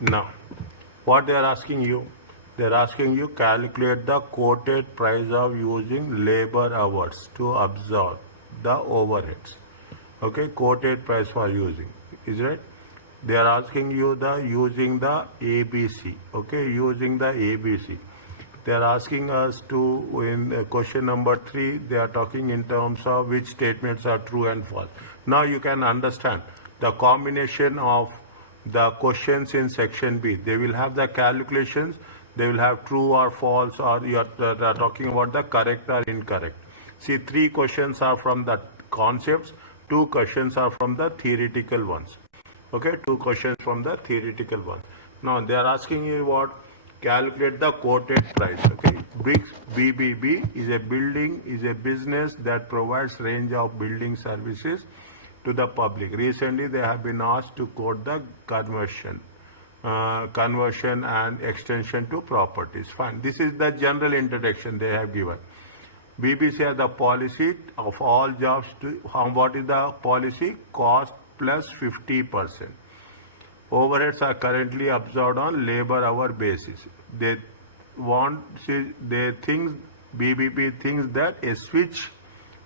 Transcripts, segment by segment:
Now, what they are asking you? They are asking you calculate the quoted price of using labor hours to absorb the overheads. Okay, quoted price for using. Is right? They are asking you the using the ABC. Okay, using the ABC. They are asking us to, in question number 3, they are talking in terms of which statements are true and false. Now you can understand the combination of the questions in section B. They will have the calculations, they will have true or false, or you are talking about the correct or incorrect. See, 3 questions are from the concepts, 2 questions are from the theoretical ones. Okay, 2 questions from the theoretical ones. Now they are asking you what? Calculate the quoted price. Okay, bricks BBB is a business that provides range of building services to the public. Recently they have been asked to quote the conversion and extension to properties. Fine, this is the general introduction they have given. BBC has the policy of all jobs to, what is the policy? Cost plus 50%. Overheads are currently absorbed on labor hour basis. BBP thinks that a switch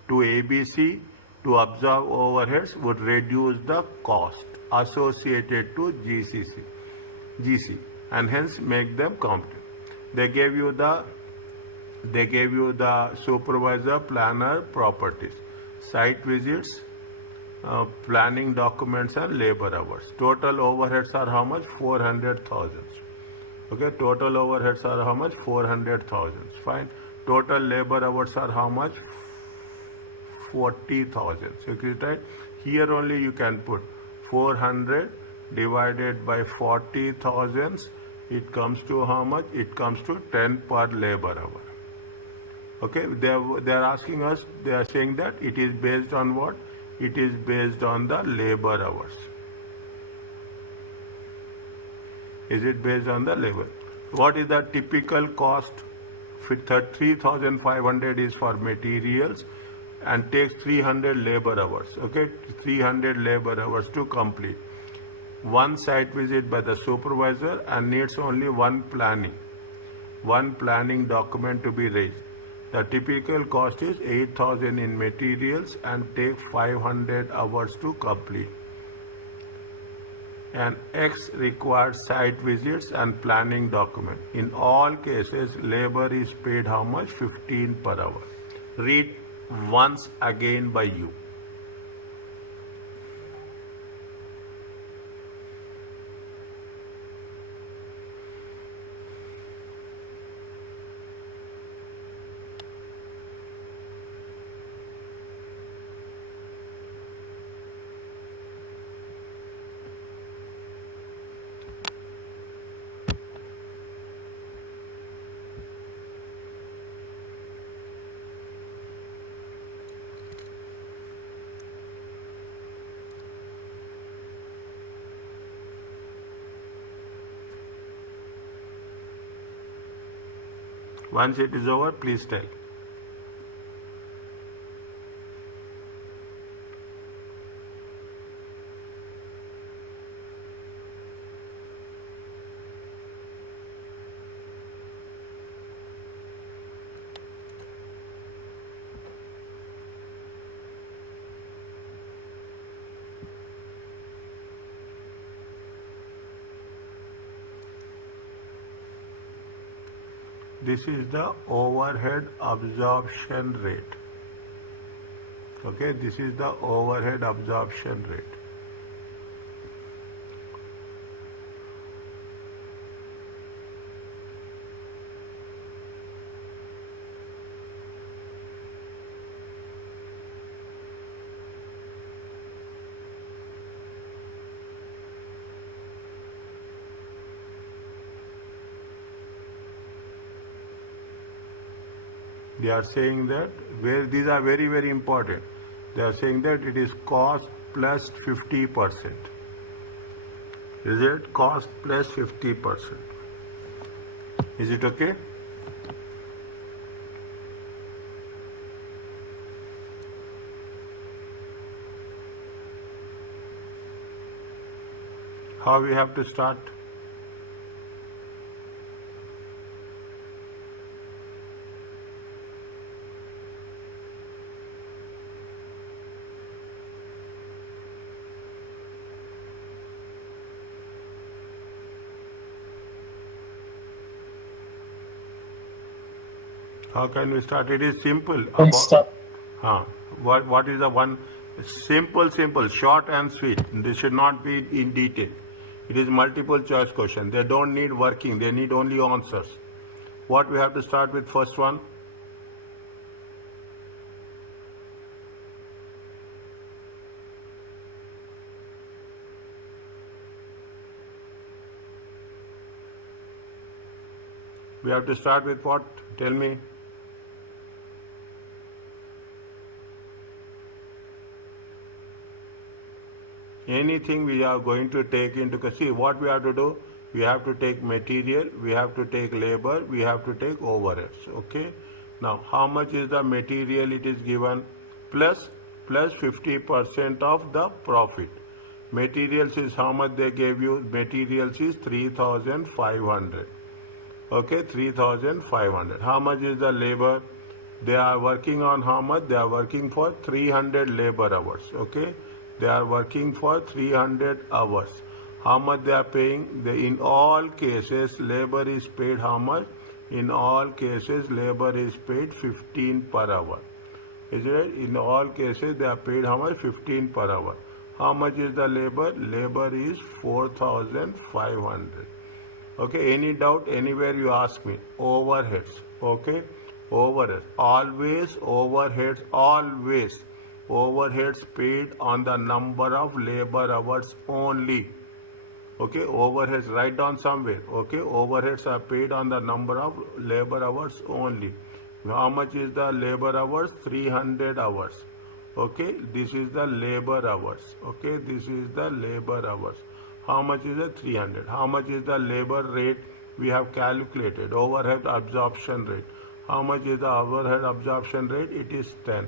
to ABC to absorb overheads would reduce the cost associated to GC and hence make them competitive. They gave you the supervisor, planner, properties, site visits, planning documents and labor hours. Total overheads are how much? 400,000. Okay, total overheads are how much? 400,000. Fine. Total labor hours are how much? 40,000. Okay, right? Here only you can put 400 divided by 40,000. It comes to how much? It comes to 10 per labor hour. Okay, they are asking us, they are saying that it is based on what? It is based on the labor hours. Is it based on the labor? What is the typical cost? 3,500 is for materials and takes 300 labor hours. Okay, 300 labor hours to complete. One site visit by the supervisor and needs only one planning document to be raised. The typical cost is 8,000 in materials and take 500 hours to complete. And X requires site visits and planning document. In all cases, labor is paid how much? 15 per hour. Read once again by you. Once it is over, please tell. This is the overhead absorption rate. Okay, this is the overhead absorption rate. They are saying that these are very, very important. They are saying that it is cost plus 50%. Is it cost plus 50%? Is it okay? How we have to start? How can we start? It is simple. Let's start. What is the one? Simple, short and sweet. This should not be in detail. It is multiple choice question. They don't need working. They need only answers. What we have to start with first one? We have to start with what? Tell me. Anything we are going to take into, see what we have to do. We have to take material, we have to take labor, we have to take overheads. Okay. Now how much is the material it is given? Plus 50% of the profit. Materials is how much they gave you? Materials is 3,500. Okay, 3,500. How much is the labor? They are working on how much? They are working for 300 labor hours. Okay, they are working for 300 hours. How much they are paying? In all cases, labor is paid how much? In all cases, labor is paid 15 per hour. Is it? In all cases, they are paid how much? 15 per hour. How much is the labor? Labor is 4,500. Okay, any doubt anywhere you ask me? Overheads. Okay, overheads. Always overheads, always. Overheads paid on the number of labor hours only. Okay, overheads, write down somewhere. Okay, overheads are paid on the number of labor hours only. How much is the labor hours? 300 hours. Okay, this is the labor hours. Okay, this is the labor hours. How much is it? 300. How much is the labor rate? We have calculated. Overhead absorption rate. How much is the overhead absorption rate? It is 10.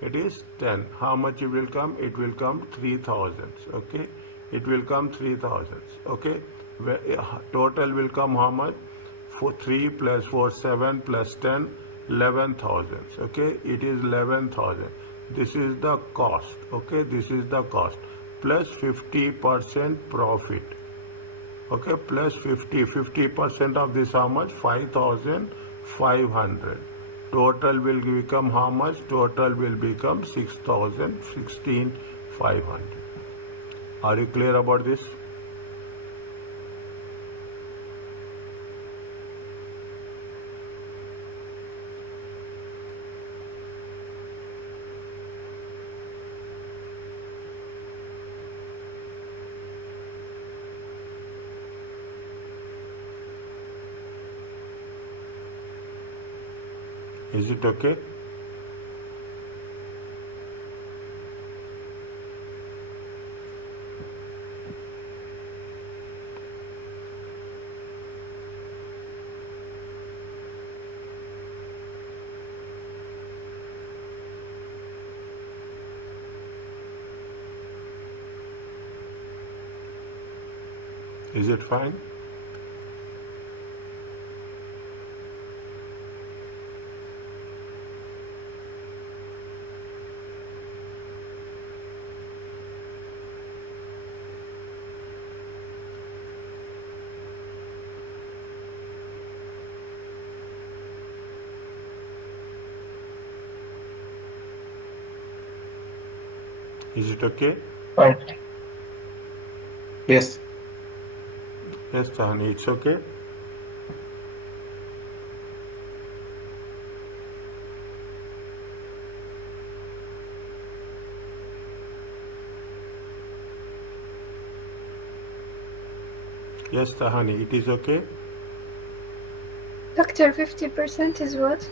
It is 10. How much it will come? It will come 3,000. Okay, it will come 3,000. Okay, total will come how much? 3 plus 4, 7 plus 10, 11,000. Okay, it is 11,000. This is the cost. Okay, this is the cost. Plus 50% profit. Okay, plus 50% of this how much? 5,500. Total will become how much? Total will become 16,500. Are you clear about this? Is it okay? Is it fine? Is it okay? Fine. Yes. Yes, Tahani, it's okay. Yes, Tahani, it is okay. Doctor, 50% is what?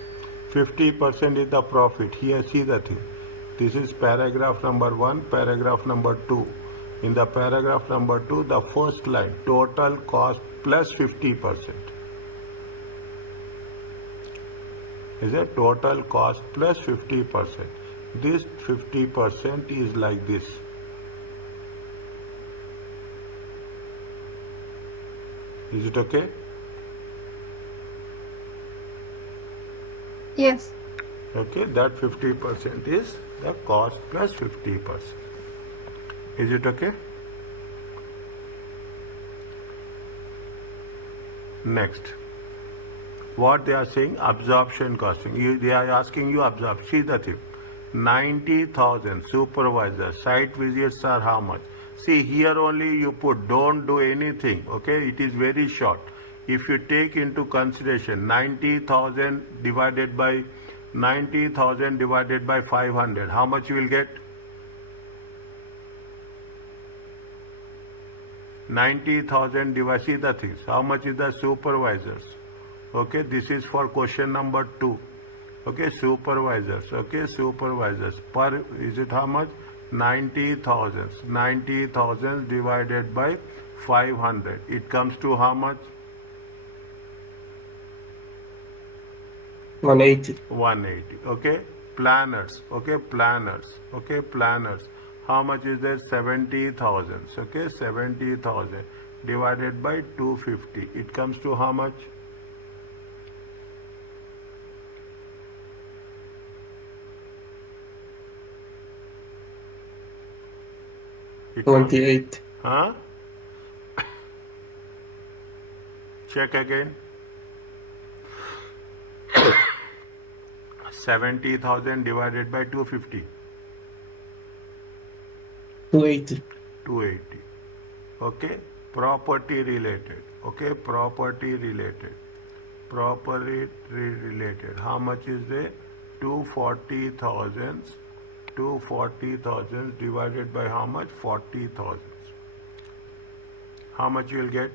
50% is the profit. Here, see the thing. This is paragraph number 1, paragraph number 2. In the paragraph number 2, the first line, total cost plus 50%. Is a total cost plus 50%. This 50% is like this. Is it okay? Yes. Okay, that 50% is the cost plus 50%. Is it okay? Next, What they are saying, absorption costing. They are asking you absorption. See the thing. 90,000 supervisor site visits are how much? See here only you put, don't do anything. Okay, it is very short. If you take into consideration 90,000 divided by 500, how much you will get? 90,000 divided. See the things. How much is the supervisors? Okay, this is for question number 2. Okay, supervisors. Okay, supervisors. Per, is it how much? 90,000. 90,000 divided by 500. It comes to how much? 180. 180. Okay, planners. Okay, planners. Okay, planners. How much is there? 70,000. Okay, 70,000 divided by 250. It comes to how much? It comes, 28. huh? Check again. 70,000 divided by 250. 280. 280. Okay, property related. Okay, property related. Property related. How much is there? 240,000. 240,000 divided by how much? 40,000. How much you will get?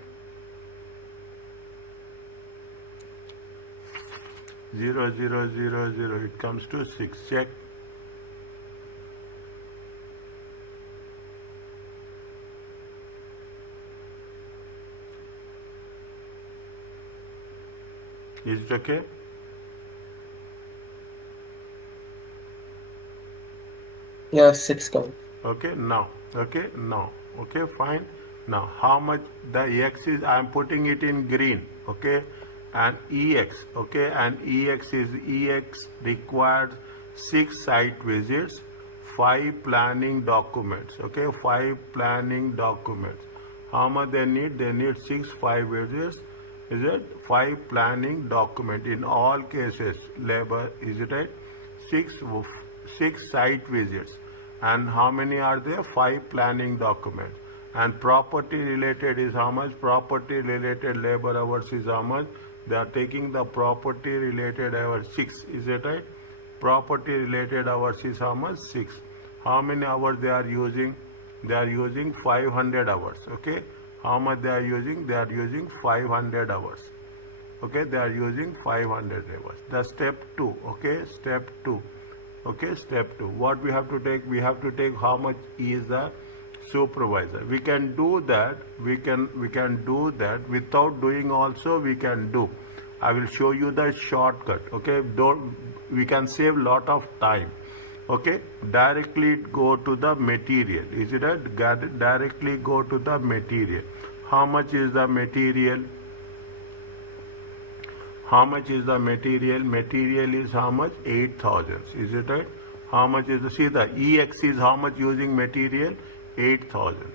0, 0, 0, 0. It comes to 6. Check. Is it okay? Yeah, 6 count. Okay, now. Okay, now. Okay, fine. Now, how much the X is, I am putting it in green. Okay, and EX. Okay, and EX required 6 site visits, 5 planning documents. Okay, 5 planning documents. How much they need? They need 5 visits. Is it 5 planning document in all cases? Labor, is it right? 6 site visits. And how many are there? 5 planning documents. And property related is how much? Property related labor hours is how much? They are taking the property related hours 6. Is it right? Property related hours is how much? 6. How many hours they are using? They are using 500 hours. Okay. How much they are using? They are using 500 hours. Okay, they are using 500 hours. The step 2. Okay, step 2. Okay, step 2. What we have to take? We have to take how much is the supervisor. We can do that. We can do that without doing also. We can do. I will show you the shortcut. Okay, don't. We can save lot of time. Okay, directly go to the material. Is it right? Directly go to the material. How much is the material? How much is the material? Material is how much? 8,000. Is it right? How much is the, see the EX is how much using material? 8,000.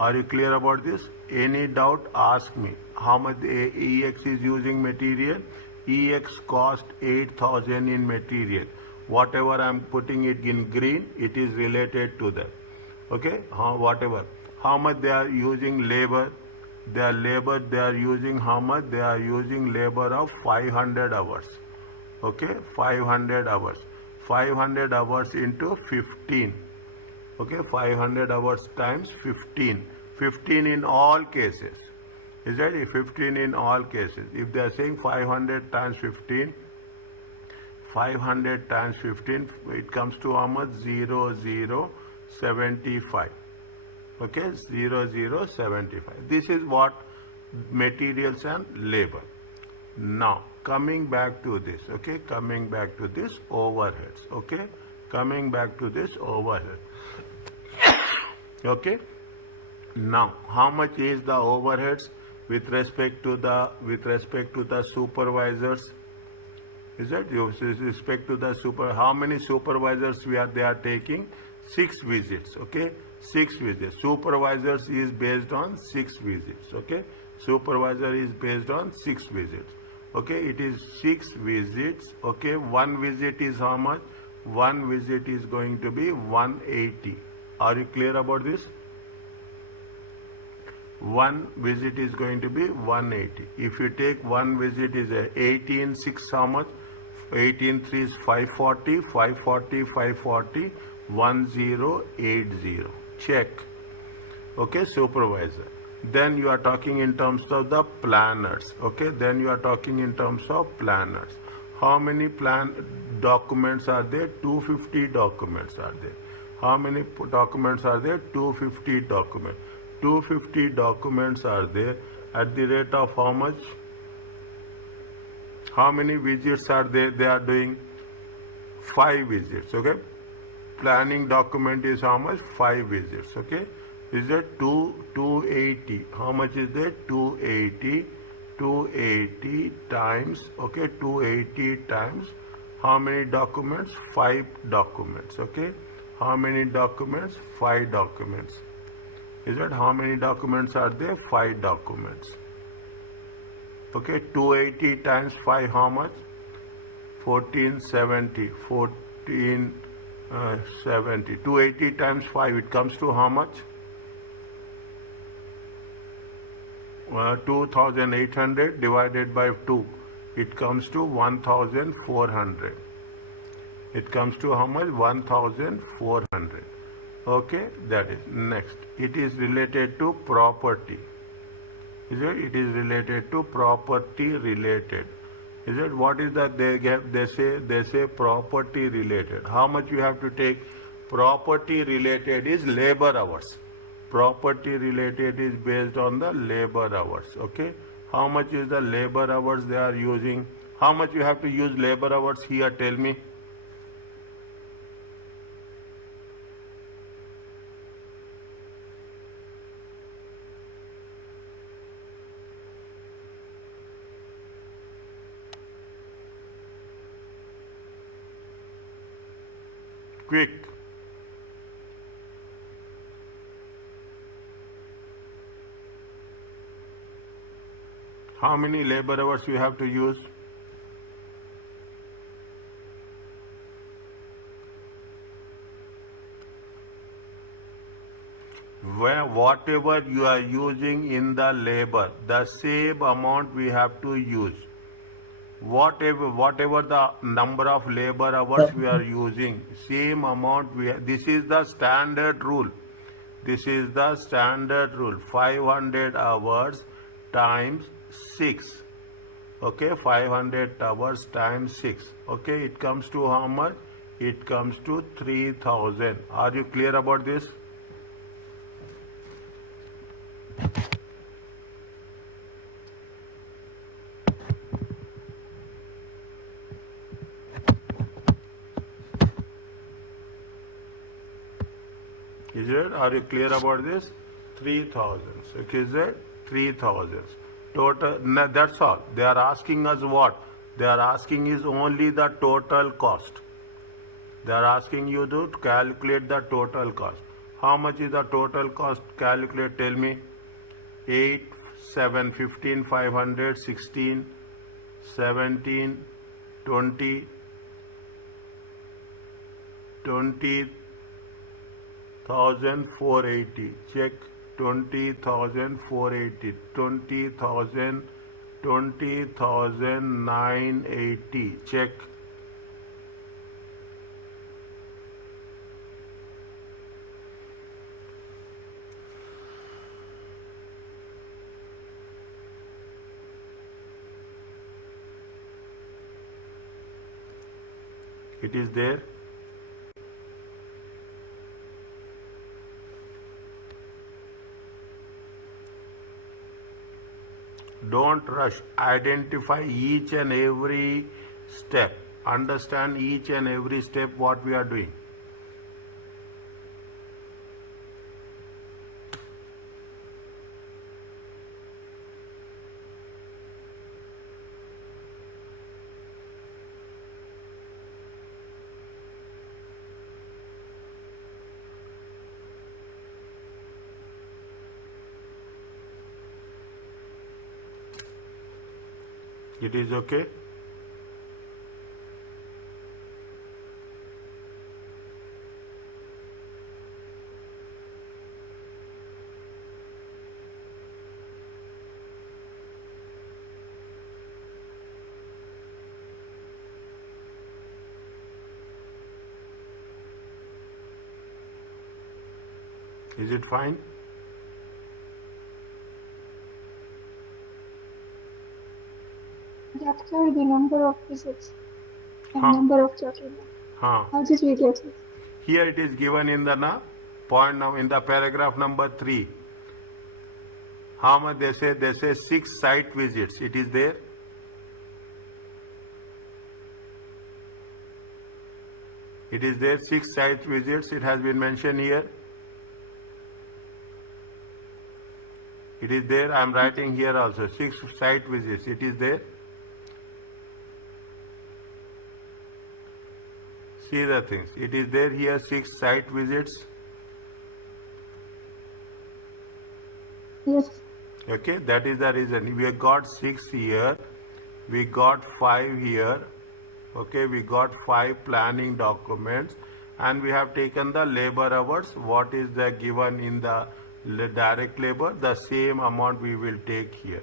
Are you clear about this? Any doubt? Ask me. How much the EX is using material? EX cost 8,000 in material. Whatever I am putting it in green, it is related to that. Okay, whatever. How much they are using labor? They are using how much? They are using labor of 500 hours. Okay, 500 hours. 500 hours into 15. Okay, 500 hours times 15. 15 in all cases. Is that 15 in all cases? If they are saying 500 times 15, 500 times 15, it comes to how much? 0075. Okay, 0075. This is what materials and labor. Now, coming back to this, okay, coming back to this overheads, okay, coming back to this overhead. Okay, now how much is the overheads with respect to the supervisors? Is that with respect to the how many supervisors they are taking? 6 visits. Okay, 6 visits. Supervisors is based on 6 visits. Okay, supervisor is based on 6 visits. Okay, it is 6 visits. Okay, one visit is how much? One visit is going to be 180. Are you clear about this? One visit is going to be 180. If you take one visit is a 18 6 how much? 18 3 is 540, 540, 540, 1080. Check. Okay, supervisor. Then you are talking in terms of the planners. Okay, then you are talking in terms of planners. How many plan documents are there? 250 documents are there. How many documents are there? 250 documents. 250 documents are there at the rate of how much? How many visits are there? They are doing 5 visits. Okay, planning document is how much? 5 visits. Okay, is it 280? How much is that? 280. 280 times, okay, 280 times how many documents? 5 documents. Okay, how many documents? 5 documents. Is it how many documents are there? 5 documents. Okay, 280 times 5 how much? 1470. 1470. 280 times 5 it comes to how much? 2800 divided by 2, it comes to 1400. It comes to how much? 1400. Okay, that is next. It is related to property. Is it? It is related to property related. Is it? What is that they give? They say property related. How much you have to take? Property related is labor hours. Property related is based on the labor hours. Okay, how much is the labor hours they are using? How much you have to use labor hours here? Tell me. Quick. How many labor hours you have to use? Whatever you are using in the labor, the same amount we have to use. Whatever the number of labor hours we are using, same amount this is the standard rule. This is the standard rule. 500 hours times 6. Okay, 500 hours times 6. Okay, it comes to how much? It comes to 3000. Are you clear about this? Is it? Are you clear about this? 3000. Okay, is it? 3000. Total, that's all. They are asking us what? They are asking is only the total cost. They are asking you to calculate the total cost. How much is the total cost? Calculate, tell me. 8, 7, 15, 500, 16, 17, 20, 20,480. Check. 20,480. 20,980. Check. It is there. Don't rush. Identify each and every step. Understand each and every step what we are doing. It is okay? Is it fine? After the number of visits and Huh. number of documents. Huh. How did we get it? Here it is given in the point now in the paragraph number 3. How much they say? They say 6 site visits. It is there. It is there, 6 site visits. It has been mentioned here. It is there. I am writing here also 6 site visits. It is there. See the things. It is there here 6 site visits. Yes. Okay, that is the reason. We have got 6 here. We got 5 here. Okay, we got 5 planning documents, and we have taken the labor hours. What is the given in the direct labor? The same amount we will take here.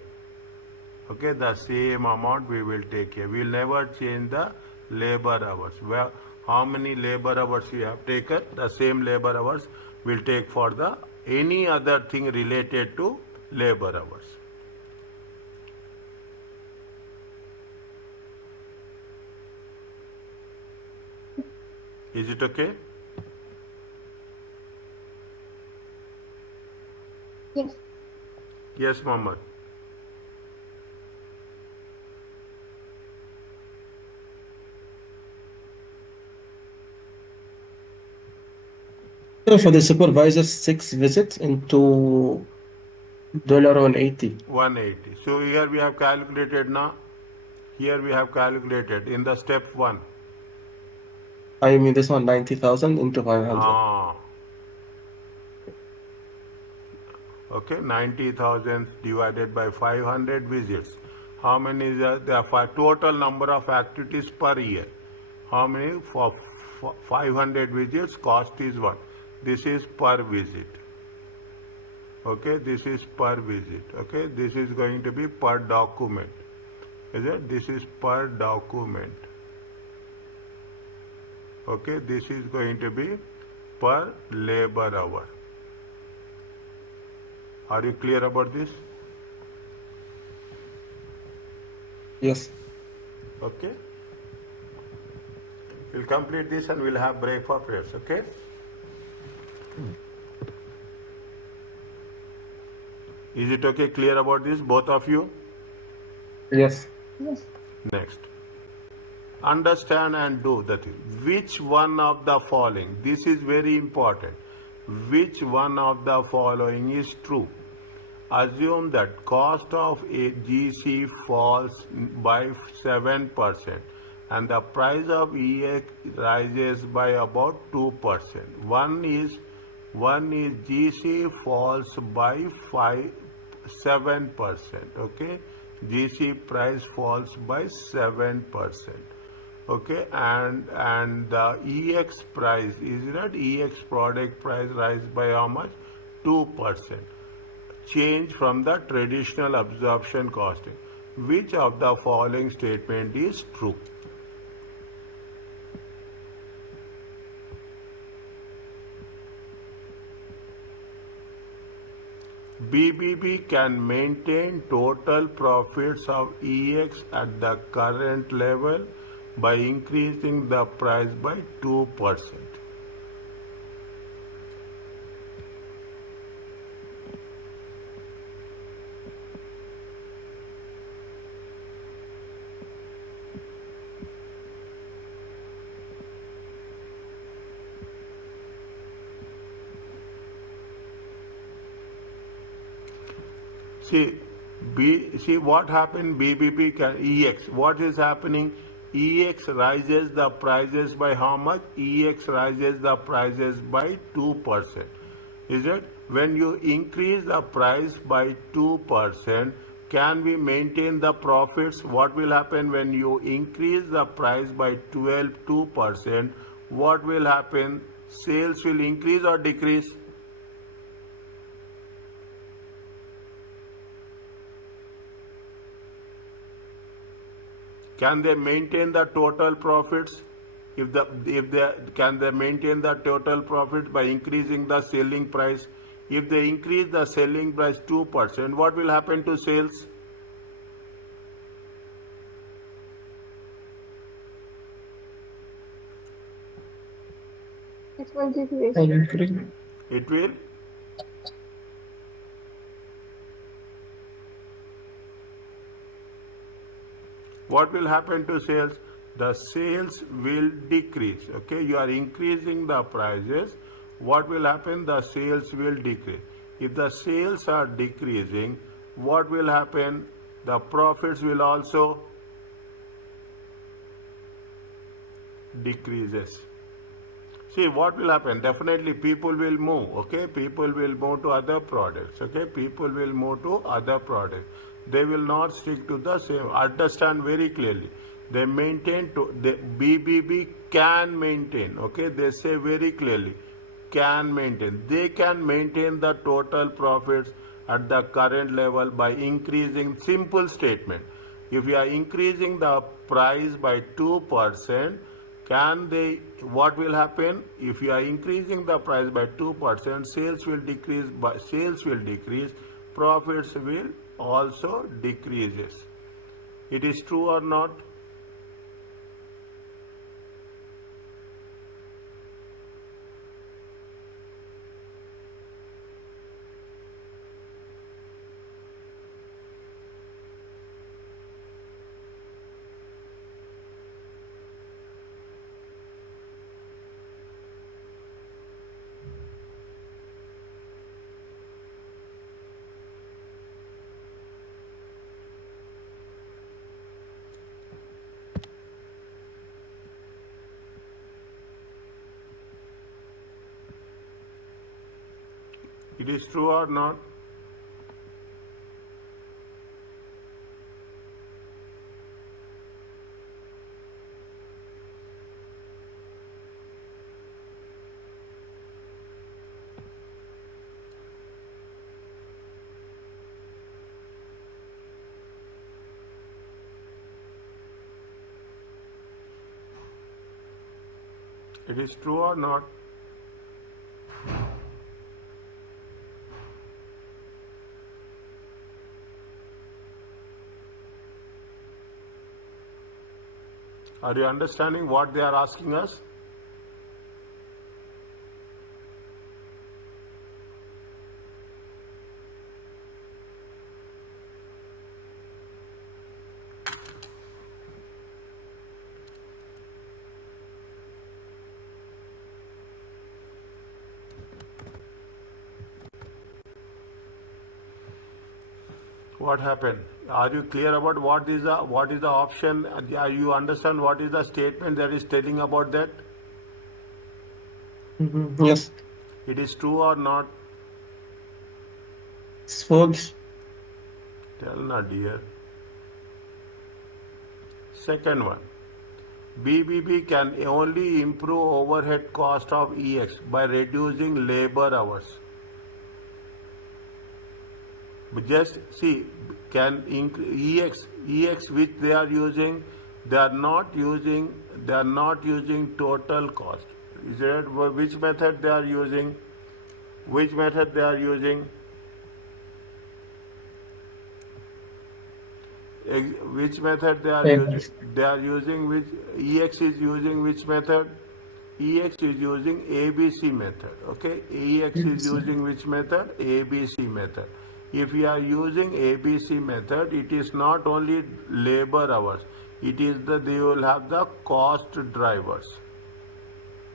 Okay, the same amount we will take here. We will never change the labor hours. Well, how many labor hours we have taken? The same labor hours will take for the any other thing related to labor hours. Is it okay? Yes. Yes, Mohammed. So for the supervisor, 6 visits into $180. 180. So here we have calculated now. Here we have calculated in the step 1. I mean this one 90,000 into 500. Ah. Okay, 90,000 divided by 500 visits. How many is the total number of activities per year? How many? For 500 visits, cost is what? This is per visit. Okay, this is per visit. Okay, this is going to be per document. Is it? This is per document. Okay, this is going to be per labor hour. Are you clear about this? Yes. Okay. We'll complete this and we'll have break for prayers. Okay. Is it okay? Clear about this, both of you? Yes. Yes. Next. Understand and do the thing. Which one of the following? This is very important. Which one of the following is true? Assume that cost of a GC falls by 7% and the price of EX rises by about 2%. One is GC falls by 7%. Okay, GC price falls by 7%. Okay, and the EX price is that EX product price rise by how much? 2%. Change from the traditional absorption costing. Which of the following statement is true? BBB can maintain total profits of EX at the current level by increasing the price by 2%. See what happened BBB can EX. What is happening? EX rises the prices by how much? EX rises the prices by 2%. Is it? When you increase the price by 2%, Can we maintain the profits? What will happen when you increase the price by 2%? What will happen? Sales will increase or decrease? Can they maintain the total profits? If they can they maintain the total profits by increasing the selling price? If they increase the selling price 2%, what will happen to sales? It will decrease. I agree. It will. What will happen to sales? The sales will decrease. Okay, you are increasing the prices. What will happen? The sales will decrease. If the sales are decreasing, what will happen? The profits will also decreases. See what will happen? Definitely people will move. Okay, people will move to other products. Okay, people will move to other products. They will not stick to the same. Understand very clearly. They maintain to the BBB can maintain. Okay, they say very clearly can maintain. They can maintain the total profits at the current level by increasing. Simple statement. If you are increasing the price by 2%, can they, what will happen? If you are increasing the price by 2%, sales will decrease, profits will also decreases. It is true or not? It is true or not? It is true or not? Are you understanding what they are asking us? What happened? Are you clear about what is the option? You understand what is the statement that is telling about that? Yes, It is true or not? it's false. Tell na dear. Second one. BBB can only improve overhead cost of EX by reducing labor hours. But just see, can EX which they are using, they are not using total cost. Is that which method they are using? Which method they are using? Which method they are using? They are using which EX is using which method? EX is using ABC method. Okay, EX is using which method? ABC method. If you are using ABC method, it is not only labor hours. It is they will have the cost drivers.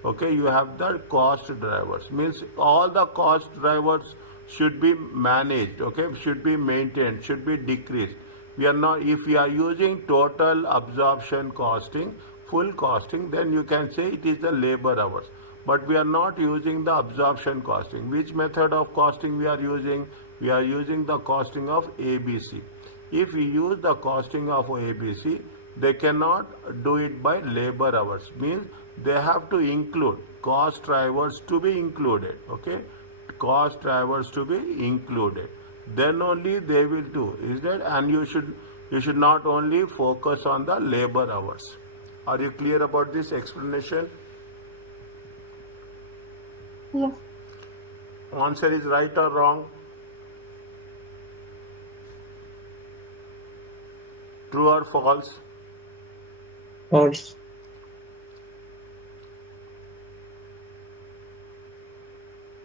Okay, you have the cost drivers. Means all the cost drivers should be managed. Okay, should be maintained, should be decreased. We are not. If we are using total absorption costing, full costing, then you can say it is the labor hours. But we are not using the absorption costing. Which method of costing we are using? We are using the costing of ABC. If we use the costing of ABC, they cannot do it by labor hours, means they have to include cost drivers to be included, okay, cost drivers to be included, then only they will do, is that, and you should not only focus on the labor hours. Are you clear about this explanation? Yes. Answer is right or wrong? True or false? False.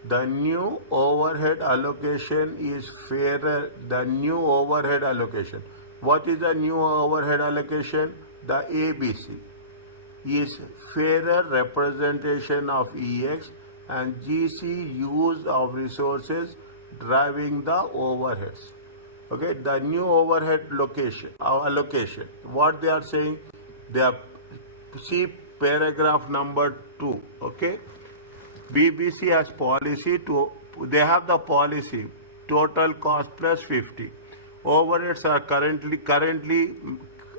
The new overhead allocation is fairer. The new overhead allocation. What is the new overhead allocation? The ABC is fairer representation of EX and GC use of resources driving the overheads. Okay, the new overhead allocation. What they are saying? They are, see paragraph number 2. Okay, BBC has policy to, they have the policy total cost plus 50. Overheads are currently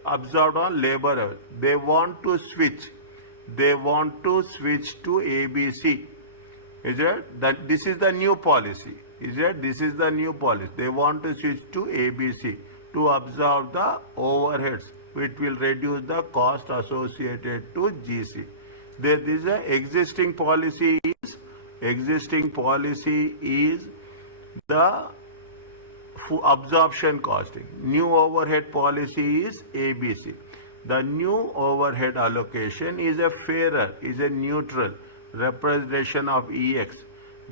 absorbed on labor hours. They want to switch to ABC. Is it that this is the new policy? Is it this is the new policy? They want to switch to ABC to absorb the overheads, which will reduce the cost associated to GC. This is the existing policy is the absorption costing. New overhead policy is ABC. The new overhead allocation is a fairer, is a neutral representation of EX.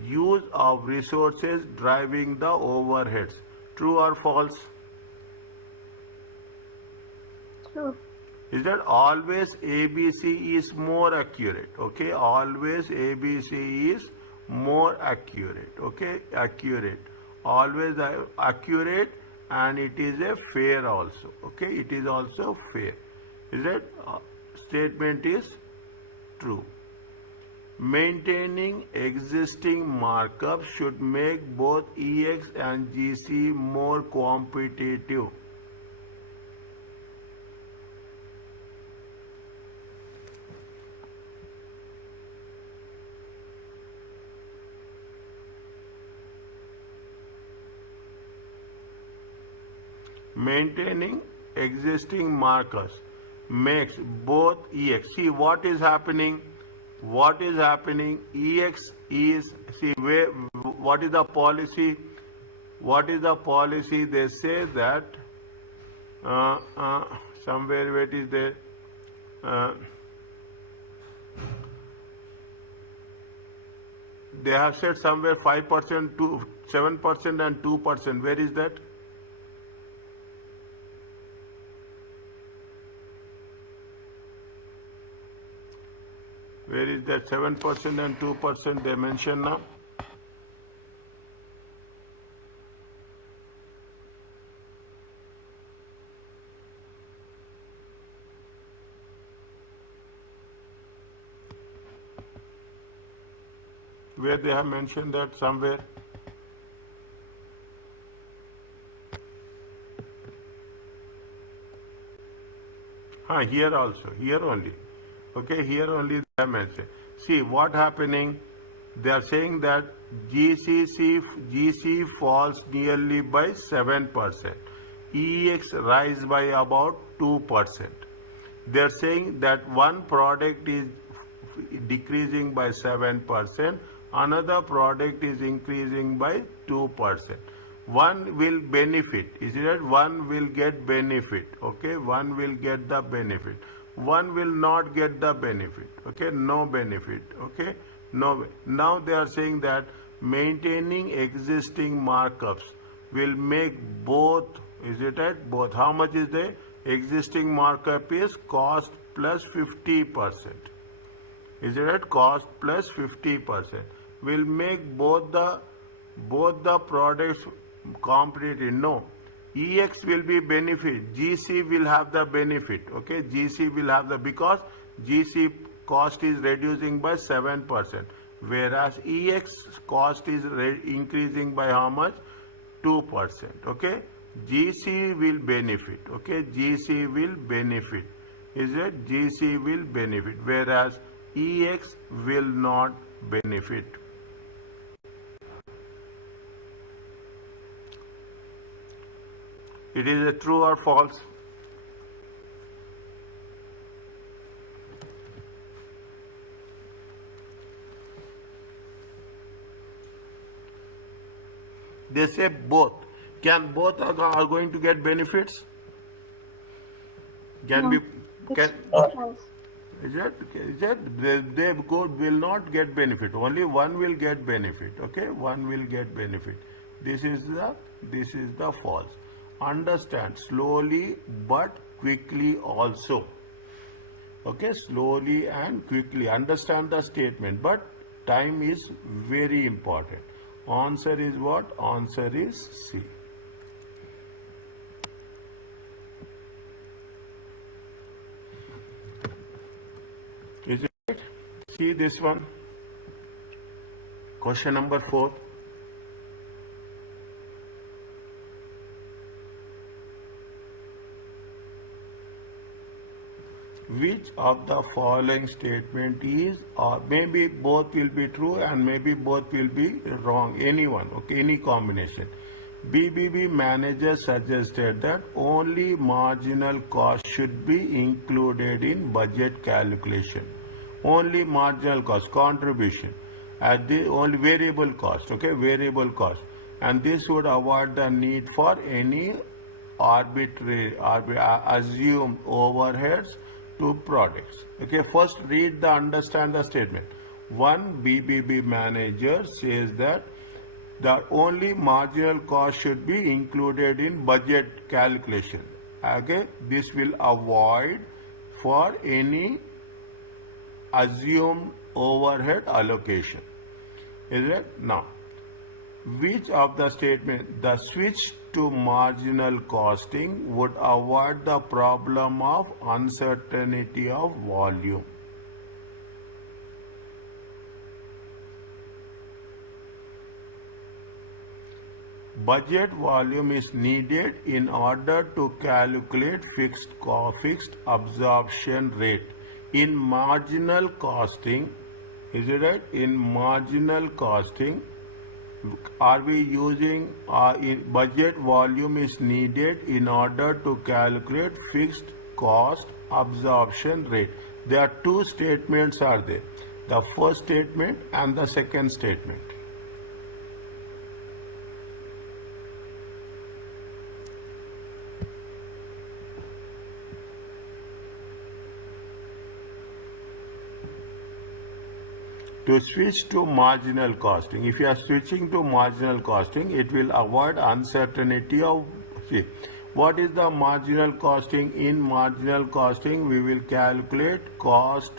Use of resources driving the overheads. True or false? True. Is that always ABC is more accurate? Okay, always ABC is more accurate. Okay, accurate. Always accurate, and it is a fair also. Okay, it is also fair. Is that statement is true. Maintaining existing markups should make both EX and GC more competitive. Maintaining existing markers makes both EX. See what is happening? What is happening? EX is, see where, what is the policy? What is the policy? They say that somewhere where it is there. They have said somewhere 5% to 7% and 2%. Where is that? Where is that 7% and 2% they mention now? Where they have mentioned that somewhere? Here also, here only. Okay, here only they have mentioned. See what happening? They are saying that GC falls nearly by 7%. EX rise by about 2%. They are saying that one product is decreasing by 7%, another product is increasing by 2%. One will benefit, is it? One will get benefit, okay? One will get the benefit. One will not get the benefit, okay? No benefit, okay? No. Now they are saying that maintaining existing markups will make both, is it right? Both. How much is the existing markup is cost plus 50%. Is it right? Cost plus 50% will make both the products competitive. No, EX will be benefit, GC will have the benefit, okay? GC will have the, because GC cost is reducing by 7%, whereas EX cost is increasing by how much? 2%, okay? GC will benefit, okay, GC will benefit, is it? GC will benefit, whereas EX will not benefit. It is a true or false? They say both. Can both are going to get benefits? Can No. be It's can false. is it they will not get benefit. Only one will get benefit. Okay, one will get benefit. This is the false. Understand slowly but quickly also. Okay, slowly and quickly understand the statement, but time is very important. Answer is what? Answer is C. Is it right? See this one. Question number 4. Which of the following statement is, or maybe both will be true and maybe both will be wrong, anyone, okay, any combination. BBB manager suggested that only marginal cost should be included in budget calculation. Only marginal cost, contribution, at the only variable cost, okay, variable cost. And this would avoid the need for any arbitrary assumed overheads to products. Okay, first read the understand the statement. One BBB manager says that the only marginal cost should be included in budget calculation. Okay, this will avoid for any assumed overhead allocation. Is it? Now, which of the statement, the switch to marginal costing would avoid the problem of uncertainty of volume? Budget volume is needed in order to calculate fixed absorption rate. In marginal costing, is it right? In marginal costing, are we using budget volume is needed in order to calculate fixed cost absorption rate? There are two statements are there. The first statement and the second statement. To switch to marginal costing, if you are switching to marginal costing, it will avoid uncertainty of, see, what is the marginal costing? In marginal costing, we will calculate cost,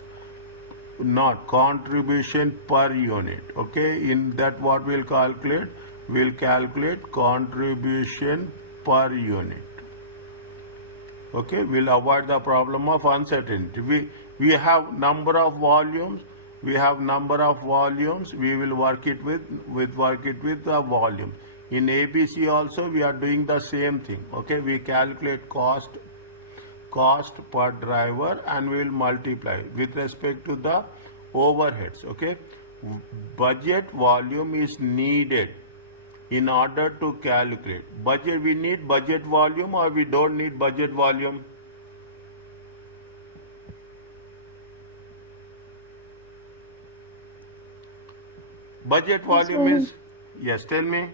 not contribution per unit. Okay, in that what we'll calculate? We'll calculate contribution per unit. Okay, we'll avoid the problem of uncertainty. We have number of volumes. We have number of volumes. We will work it with the volume. In ABC also we are doing the same thing. Okay, we calculate cost per driver and we will multiply with respect to the overheads. Okay, budget volume is needed in order to calculate budget. We need budget volume or we don't need budget volume? Budget volume is, yes, tell me.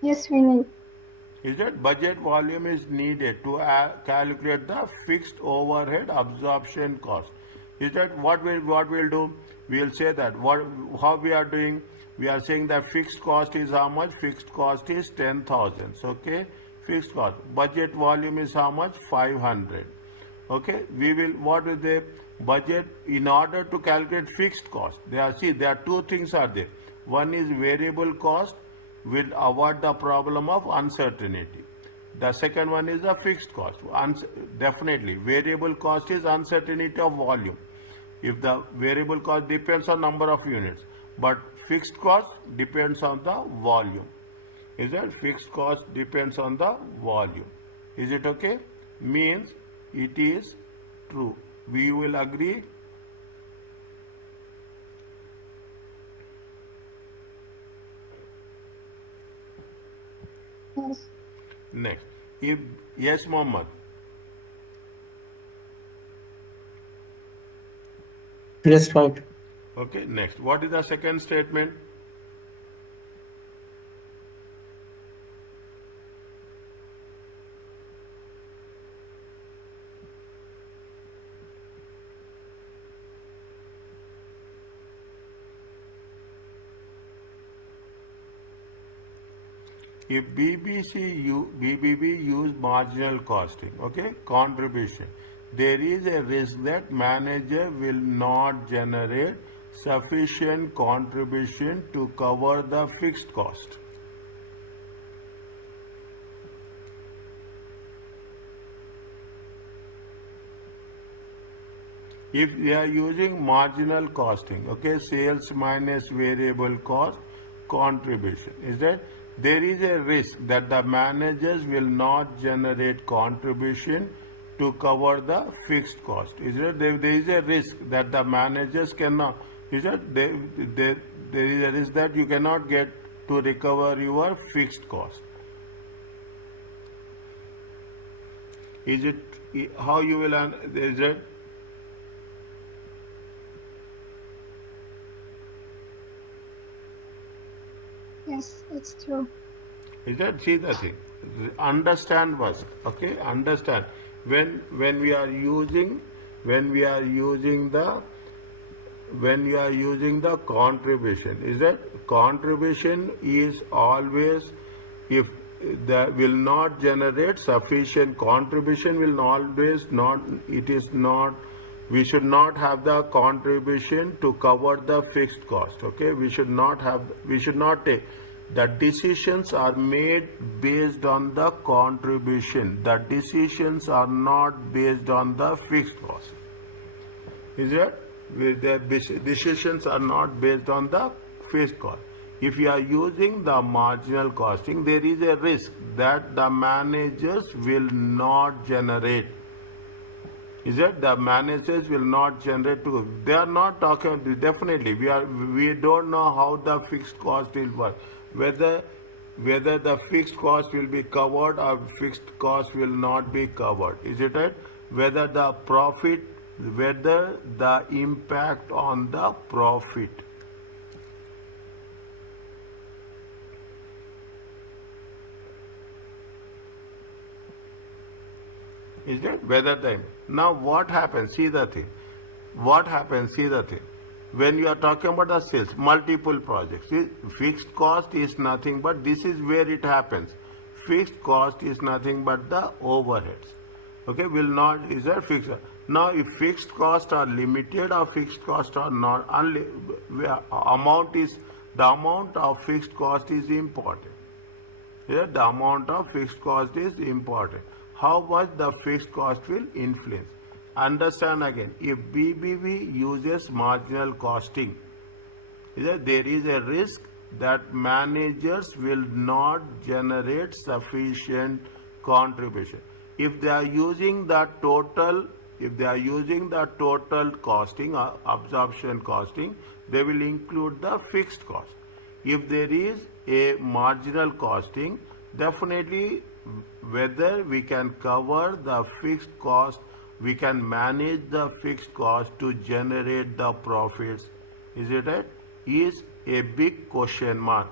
Yes, we need. Is that budget volume is needed to calculate the fixed overhead absorption cost? Is that what we'll do? We'll say that how we are doing. We are saying that fixed cost is how much? Fixed cost is 10,000. Okay, fixed cost. Budget volume is how much? 500. Okay, we will, what is the budget in order to calculate fixed cost? There are two things are there. One is variable cost, will avoid the problem of uncertainty. The second one is the fixed cost. Definitely, variable cost is uncertainty of volume. If the variable cost depends on number of units, but fixed cost depends on the volume. Is that fixed cost depends on the volume? Is it okay? Means it is true. We will agree. Yes. Next, if yes, Mohammed. Yes, fine. Okay, next. What is the second statement? If BBB use marginal costing, okay, contribution, there is a risk that manager will not generate sufficient contribution to cover the fixed cost. If they are using marginal costing, okay, sales minus variable cost contribution, is that there is a risk that the managers will not generate contribution to cover the fixed cost. Is that there is a risk that the managers cannot, is that there is a risk that you cannot get to recover your fixed cost. Is it how you will, is it? Yes, it's true. Is that see the thing? Understand first, okay? Understand when we are using the contribution, is that contribution is always, if that will not generate sufficient contribution, will always not, it is not, we should not have the contribution to cover the fixed cost, okay? We should not take, the decisions are made based on the contribution. The decisions are not based on the fixed cost. Is it? The decisions are not based on the fixed cost. If you are using the marginal costing, there is a risk that the managers will not generate. Is that the managers will not generate to, they are not talking, definitely we don't know how the fixed cost will work, whether the fixed cost will be covered or fixed cost will not be covered. Is it right? Whether the profit, whether the impact on the profit. Is that whether time? Now what happens? See the thing. What happens? See the thing. When you are talking about the sales, multiple projects, see, fixed cost is nothing but, this is where it happens. Fixed cost is nothing but the overheads. Okay, will not, is that fixed? Now if fixed costs are limited or fixed costs are not, amount is, the amount of fixed cost is important. Yeah, the amount of fixed cost is important. How much the fixed cost will influence? Understand again, if BBB uses marginal costing, there is a risk that managers will not generate sufficient contribution. If they are using the total, costing or absorption costing, they will include the fixed cost. If there is a marginal costing, definitely whether we can cover the fixed cost, we can manage the fixed cost to generate the profits, is it right? Is a big question mark.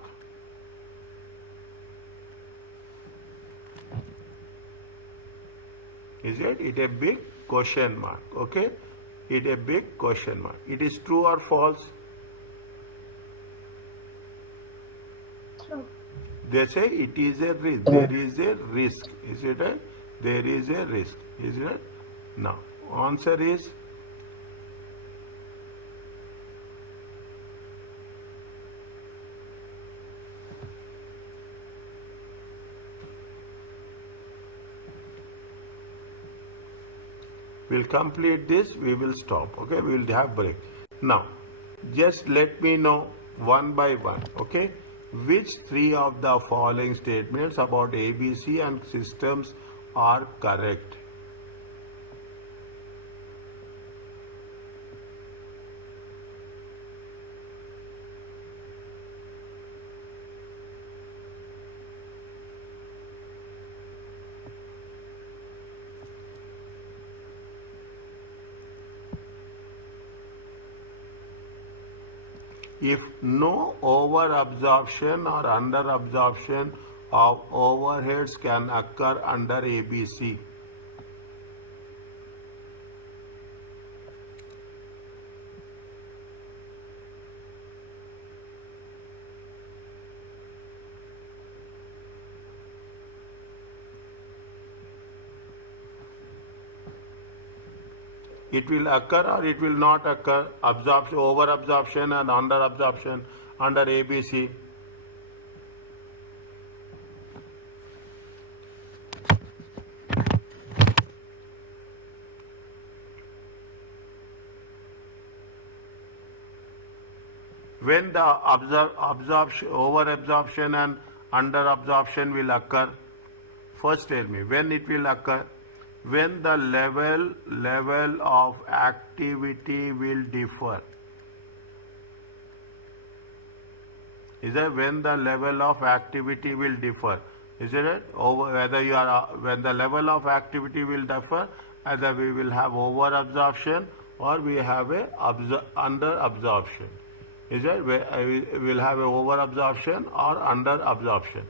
Is it? It a big question mark, okay? It a big question mark. It is true or false? True. They say it is a risk. There is a risk. Is it right? There is a risk. Is it right? Now, answer is we'll complete this, we will stop. Okay, we will have break. Now, just let me know one by one. Okay, which three of the following statements about ABC and systems are correct? If no over absorption or under absorption of overheads can occur under ABC. It will occur or it will not occur. Absorption, over absorption and under absorption under ABC. When the absorption, over absorption and under absorption will occur, first tell me when it will occur. When the level of activity will differ. Is that when the level of activity will differ? Isn't it? Over whether you are when the level of activity will differ, either we will have over absorption or we have a under absorption. Is it? We will have a over absorption or under absorption.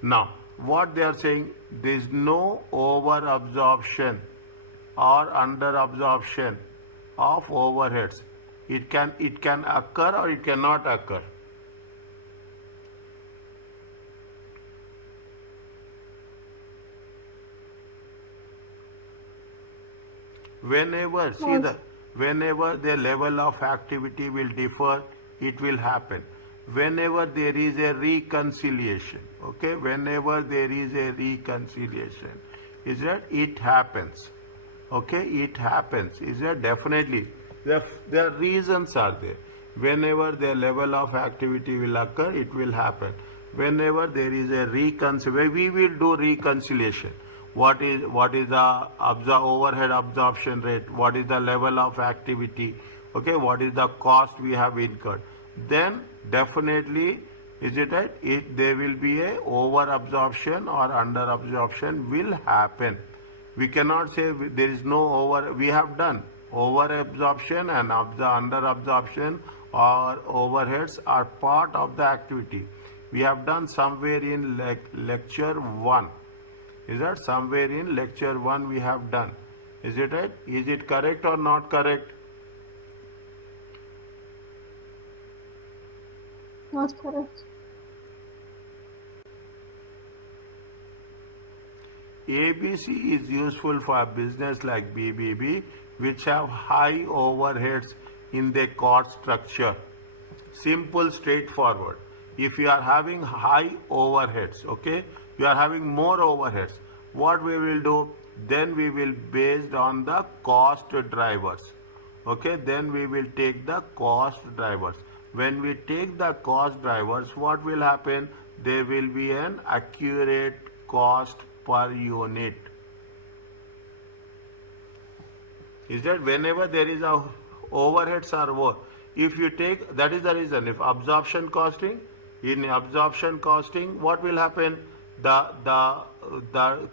Now, what they are saying, there is no over absorption or under absorption of overheads. It can occur or it cannot occur. Whenever the level of activity will differ, it will happen. Whenever there is a reconciliation, okay, whenever there is a reconciliation, is that it happens, okay, it happens, is that definitely, the reasons are there. Whenever the level of activity will occur, it will happen. Whenever there is a reconciliation, we will do reconciliation. What is the overhead absorption rate? What is the level of activity? Okay, what is the cost we have incurred? Then definitely, is it right? There will be a over absorption or under absorption will happen. We cannot say there is no over. We have done over absorption and under absorption or overheads are part of the activity. We have done somewhere in lecture 1. Is that somewhere in lecture 1 we have done? Is it right? Is it correct or not correct? Not correct. ABC is useful for a business like BBB, which have high overheads in their cost structure. Simple, straightforward. If you are having high overheads, okay, you are having more overheads, what we will do? Then we will based on the cost drivers. Okay, then we will take the cost drivers. When we take the cost drivers, what will happen? There will be an accurate cost per unit. Is that whenever there is a overheads are more, if you take, that is the reason, if absorption costing, in absorption costing, what will happen? The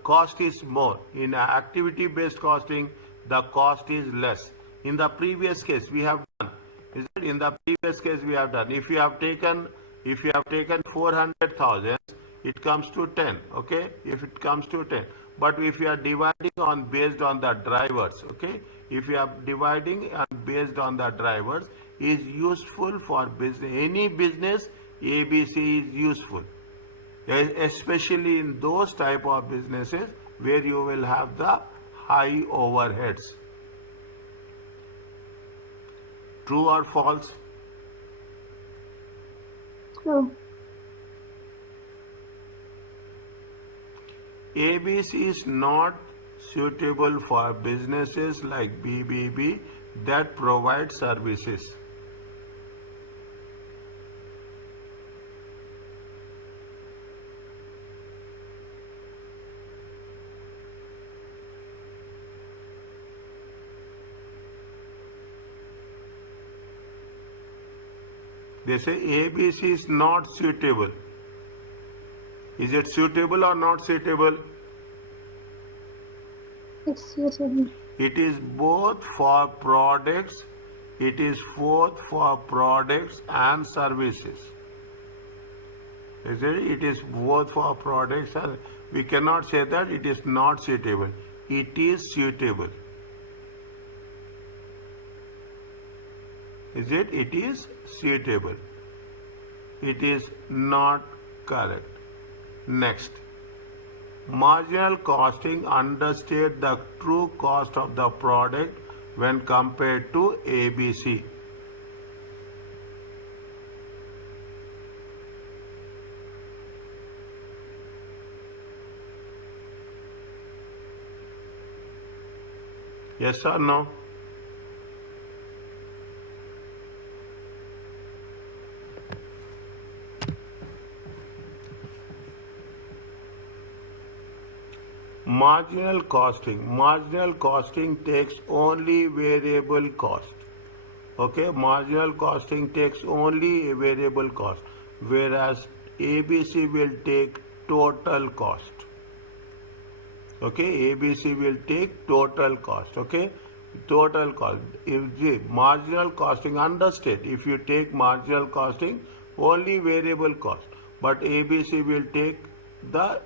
cost is more. In activity based costing, the cost is less. In the previous case we have done, is it? In the previous case we have done, if you have taken 400,000, it comes to 10, okay, if it comes to 10. But if you are dividing on based on the drivers, okay, if you are dividing and based on the drivers, is useful for business. Any business, ABC is useful, especially in those type of businesses where you will have the high overheads. True or false? True. ABC is not suitable for businesses like BBB that provide services. They say ABC is not suitable. Is it suitable or not suitable? It's suitable. It is both for products. It is both for products and services. It is both for products and we cannot say that it is not suitable. It is suitable. Is it? It is suitable. It is not correct. Next. Marginal costing understates the true cost of the product when compared to ABC. Yes or no? Marginal costing takes only variable cost. Okay, marginal costing takes only a variable cost, whereas ABC will take total cost. Okay, ABC will take total cost. Okay, total cost. If the marginal costing, understate, if you take marginal costing only variable cost, but ABC will take the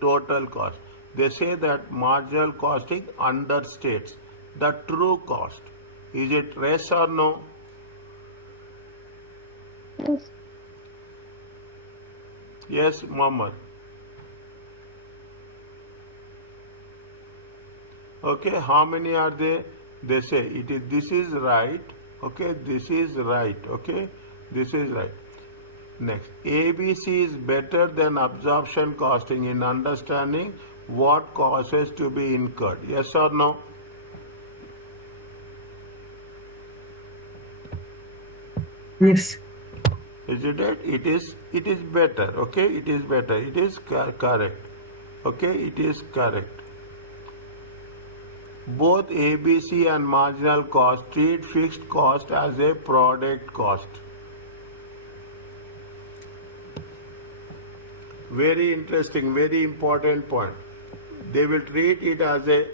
total cost. They say that marginal costing understates the true cost. Is it yes or no? Yes. Yes, Muhammad. Okay, how many are there? They say it is. This is right. Okay, this is right. Okay, this is right. Next, ABC is better than absorption costing in understanding what costs to be incurred. Yes or no? Yes. Is it it? It is better. Okay, it is better. It is correct. Okay, it is correct. Both ABC and marginal cost treat fixed cost as a product cost. Very interesting, very important point. They will treat it as a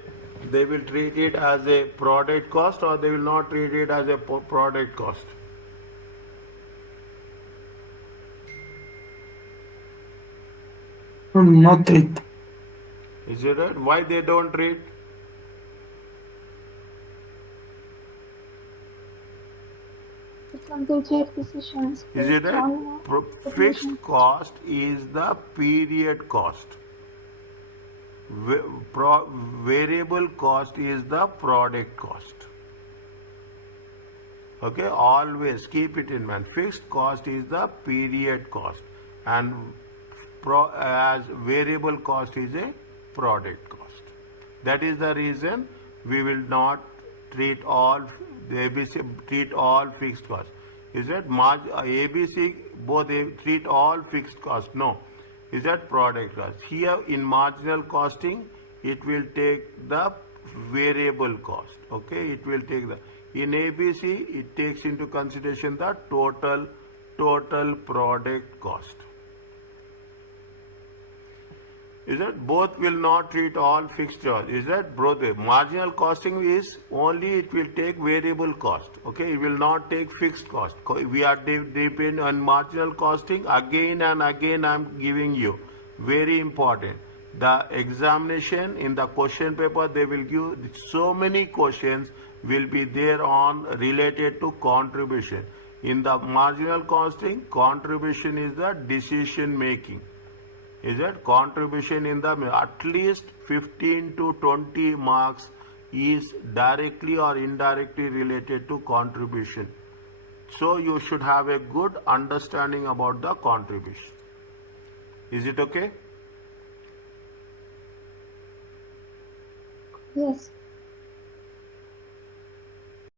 product cost, or they will not treat it as a product cost. Not it. Is it right? Why they don't treat? Because they take decisions Is it based right? on Fixed cost is the period cost. Variable cost is the product cost. Okay, always keep it in mind. Fixed cost is the period cost, and as variable cost is a product cost. That is the reason we will not treat all fixed costs. Is that ABC both treat all fixed costs? No. Is that product cost? Here in marginal costing, it will take the variable cost. Okay, it will take the. In ABC, it takes into consideration the total product cost. Is that both will not treat all fixed costs? Is that both? Marginal costing is only it will take variable cost. Okay, it will not take fixed cost. We are depend on marginal costing again and again. I am giving you very important. The examination in the question paper, they will give so many questions will be there on related to contribution. In the marginal costing, contribution is the decision making. Is that contribution in the at least 15 to 20 marks is directly or indirectly related to contribution. So you should have a good understanding about the contribution. Is it okay? yes.